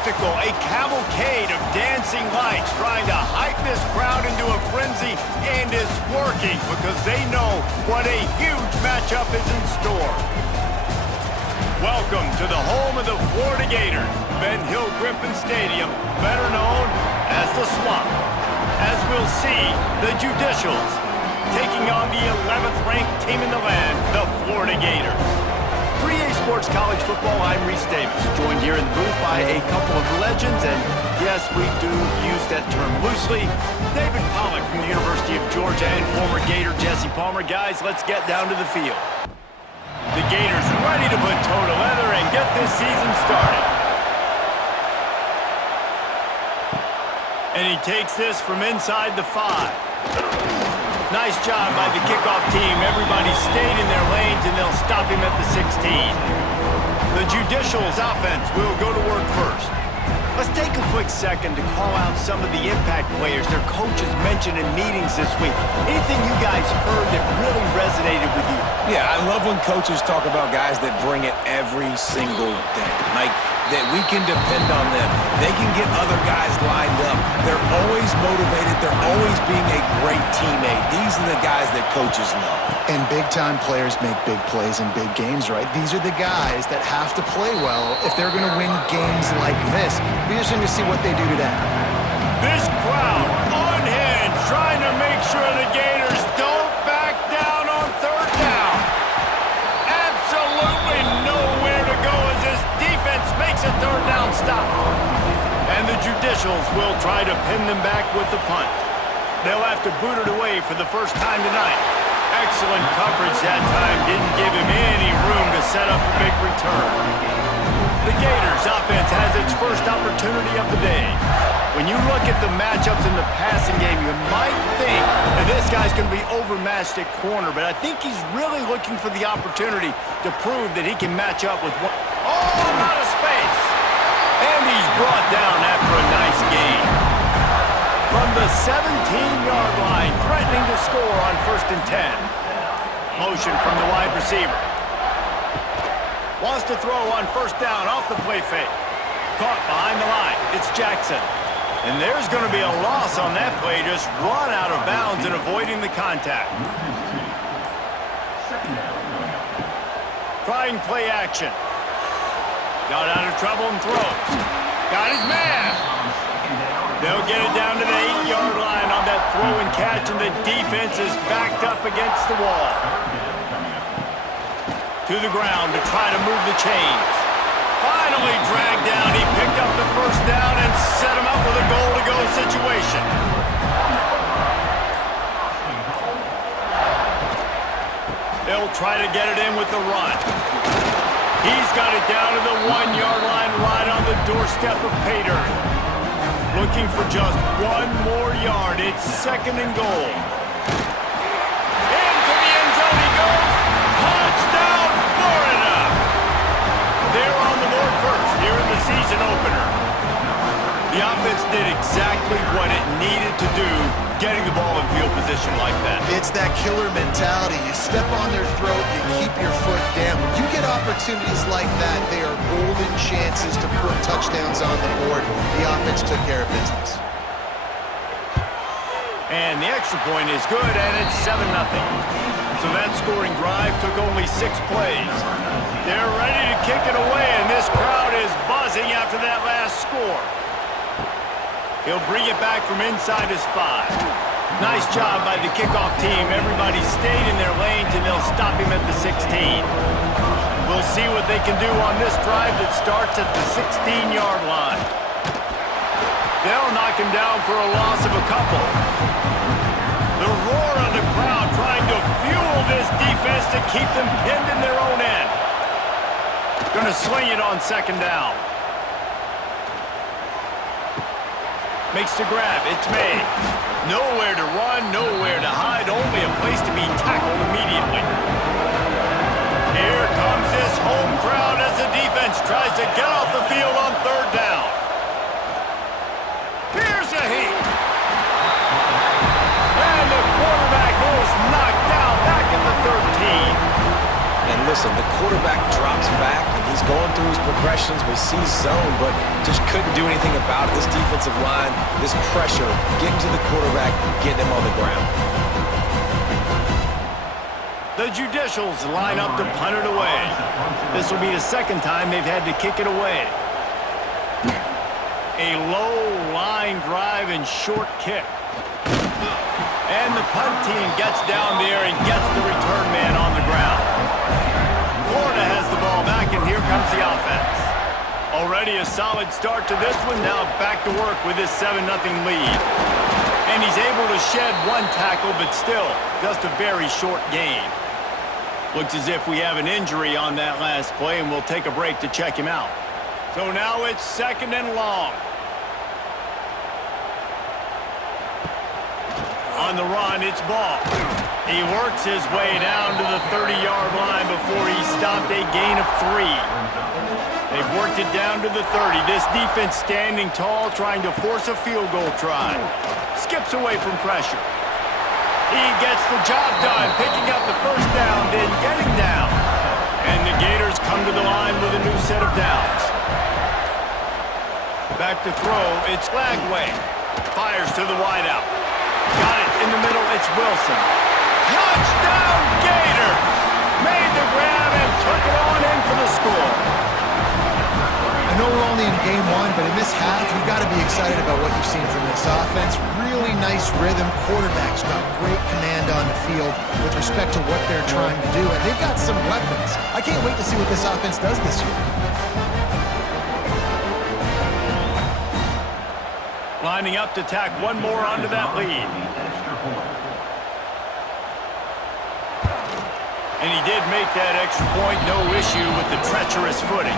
spectacle, a cavalcade of dancing lights trying to hype this crowd into a frenzy, and it's working because they know what a huge matchup is in store. Welcome to the home of the Florida Gators, Ben Hill Griffin Stadium, better known as the Swamp. As we'll see, the Judicials taking on the 11th ranked team in the land, the Florida Gators. For EA Sports College Football, I'm Reese Davis, joined here in the booth by a couple of legends, and yes, we do use that term loosely. David Pollack from the University of Georgia and former Gator Jesse Palmer. Guys, let's get down to the field. The Gators ready to put toe to leather and get this season started. And he takes this from inside the 5. Nice job by the kickoff team. Everybody stayed in their lanes, and they'll stop him at the 16. The Judicials offense will go to work first. Let's take a quick second to call out some of the impact players their coaches mentioned in meetings this week. Anything you guys heard that really resonated with you? Yeah, I love when coaches talk about guys that bring it every single day. Like, that we can depend on them. They can get other guys lined up. They're always motivated. They're always being a great teammate. These are the guys that coaches love. And big-time players make big plays in big games, right? These are the guys that have to play well if they're going to win games like this. Be interesting to see what they do today. This crowd on hand, trying to make sure the Gators don't back down on third down. Absolutely nowhere to go as this defense makes a third down stop. And the Judicials will try to pin them back with the punt. They'll have to boot it away for the first time tonight. Excellent coverage that time. Didn't give him any room to set up a big return. The Gators offense has its first opportunity of the day. When you look at the matchups in the passing game, you might think that this guy's going to be overmatched at corner, but I think he's really looking for the opportunity to prove that he can match up with one. Oh, out of space. And he's brought down after a nice gain. From the 17-yard line, threatening to score on 1st and 10. Motion from the wide receiver. Wants to throw on 1st down off the play fake. Caught behind the line. It's Jackson. And there's going to be a loss on that play. Just run out of bounds and avoiding the contact. Trying play action. Got out of trouble and throws. Got his man. They'll get it down to the 8-yard line on that throw and catch, and the defense is backed up against the wall. To the ground to try to move the chains. Finally dragged down. He picked up the 1st down and set him up with a goal-to-go situation. They'll try to get it in with the run. He's got it down to the 1-yard line right on the doorstep of Pater. Looking for just one more yard. It's 2nd and goal. Into the end zone he goes. Touchdown, Florida! They're on the board first here in the season opener. The offense did exactly what it needed to do, getting the ball in field position like that. It's that killer mentality. You step on their throat, you keep your foot down. When you get opportunities like that, they are golden chances to put touchdowns on the board. The offense took care of business. And the extra point is good, and it's 7-0. So that scoring drive took only 6 plays. They're ready to kick it away, and this crowd is buzzing after that last score. He'll bring it back from inside his 5. Nice job by the kickoff team. Everybody stayed in their lanes, and they'll stop him at the 16. We'll see what they can do on this drive that starts at the 16-yard line. They'll knock him down for a loss of a couple. The roar of the crowd trying to fuel this defense to keep them pinned in their own end. Gonna swing it on 2nd down. Makes the grab. It's made. Nowhere to run, nowhere to hide, only a place to be tackled immediately. Here comes this home crowd as the defense tries to get off the field on 3rd down. Here's a heat. And the quarterback goes knocked down back at the 13. And listen, the quarterback drops back, and he's going through his progressions. We see zone, but just couldn't do anything about it. This defensive line, this pressure, getting to the quarterback, getting him on the ground. The Judicials line up to punt it away. This will be the second time they've had to kick it away. A low line drive and short kick. And the punt team gets down there and gets the return man on the ground. Florida has the ball back, and here comes the offense. Already a solid start to this one. Now back to work with this 7-0 lead. And he's able to shed one tackle, but still just a very short gain. Looks as if we have an injury on that last play, and we'll take a break to check him out. So now it's 2nd and long. On the run, it's Ball. He works his way down to the 30-yard line before he stopped a gain of 3. They've worked it down to the 30. This defense standing tall, trying to force a field goal try. Skips away from pressure. He gets the job done, picking up the first down, then getting down. And the Gators come to the line with a new set of downs. Back to throw, it's Lagway. Fires to the wideout. Got it in the middle, it's Wilson. Touchdown, Gators! Made the grab and took it on in for the score. I know we're only in game 1, but in this half, you've got to be excited about what you've seen from this offense. Really nice rhythm. Quarterback's got great command on the field with respect to what they're trying to do, and they've got some weapons. I can't wait to see what this offense does this year. Lining up to tack one more onto that lead. And he did make that extra point, no issue with the treacherous footing.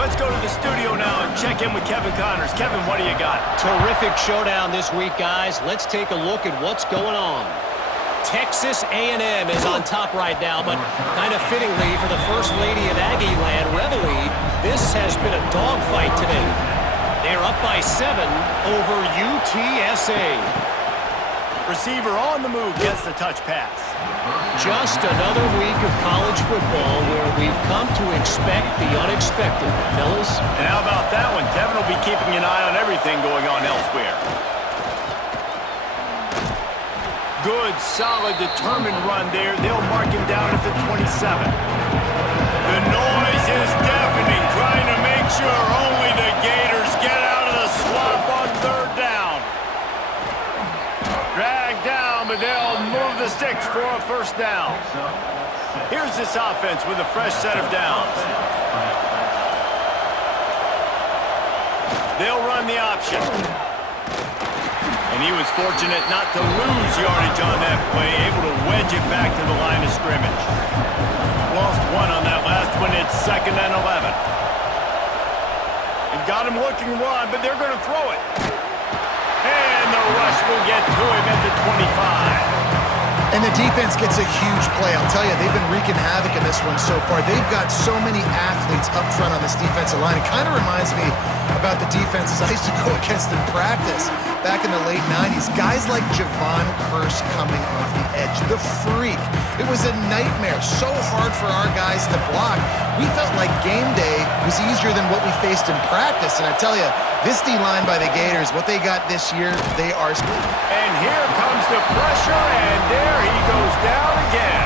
Let's go to the studio now and check in with Kevin Connors. Kevin, what do you got? Terrific showdown this week, guys. Let's take a look at what's going on. Texas A&M is on top right now, but kind of fittingly for the First Lady of Aggie Land, Reveille, this has been a dogfight today. They're up by 7 over UTSA. Receiver on the move gets the touch pass. Just another week of college football where we've come to expect the unexpected, fellas. And how about that one? Kevin will be keeping an eye on everything going on elsewhere. Good, solid, determined run there. They'll mark him down at the 27. The noise is deafening, trying to make sure only the Gators get out of the swamp on 3rd down. Dragged down, but they'll move the sticks for a first down. Here's this offense with a fresh set of downs. They'll run the option. And he was fortunate not to lose yardage on that play, able to wedge it back to the line of scrimmage. Lost 1 on that last one. It's 2nd and 11. They've got him looking one, but they're going to throw it. And the rush will get to him at the 25. And the defense gets a huge play. I'll tell you, they've been wreaking havoc in this one so far. They've got so many athletes up front on this defensive line. It kind of reminds me about the defenses I used to go against in practice back in the late 90s. Guys like Javon Curse coming off the edge, the freak. It was a nightmare. So hard for our guys to block. We felt like game day was easier than what we faced in practice. And I tell you, this D-line by the Gators, what they got this year, they are... And here comes the pressure, and there he goes down again.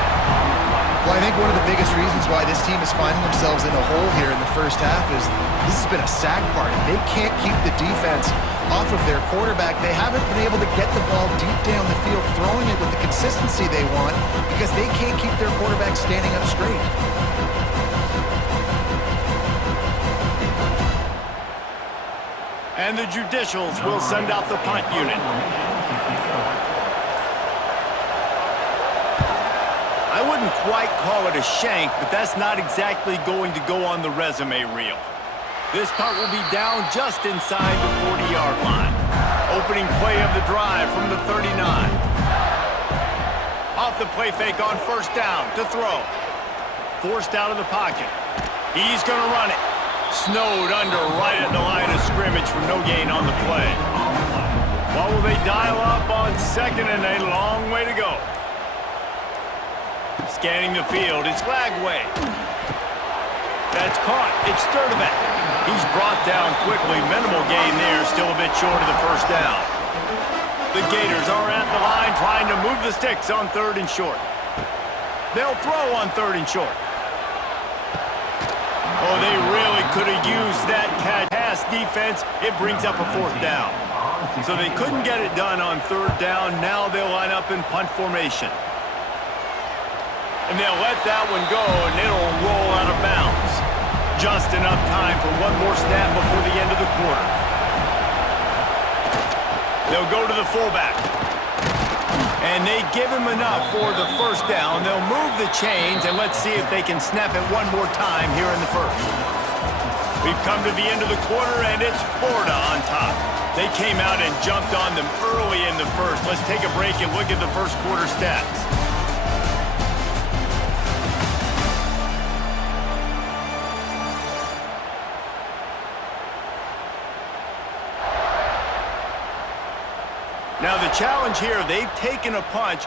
Well, I think one of the biggest reasons why this team is finding themselves in a hole here in the first half is this has been a sack party. They can't keep the defense off of their quarterback. They haven't been able to get the ball deep down the field, throwing it with the consistency they want because they can't keep their quarterback standing up straight. And the Judicials will send out the punt unit. I wouldn't quite call it a shank, but that's not exactly going to go on the resume reel. This punt will be down just inside the 40-yard line. Opening play of the drive from the 39. Off the play fake on first down to throw. Forced out of the pocket. He's going to run it. Snowed under right at the line of scrimmage for no gain on the play. What will they dial up on 2nd and a long way to go? Scanning the field, it's Lagway. That's caught. It's Sturdivant. He's brought down quickly. Minimal gain there, still a bit short of the first down. The Gators are at the line trying to move the sticks on 3rd and short. They'll throw on 3rd and short. Oh, they really could have used that pass defense. It brings up a 4th down. So they couldn't get it done on 3rd down. Now they'll line up in punt formation. And they'll let that one go, and it'll roll out of bounds. Just enough time for one more snap before the end of the quarter. They'll go to the fullback. And they give him enough for the 1st down. They'll move the chains, and let's see if they can snap it one more time here in the 1st. We've come to the end of the quarter, and it's Florida on top. They came out and jumped on them early in the 1st. Let's take a break and look at the 1st quarter stats. Now the challenge here, they've taken a punch.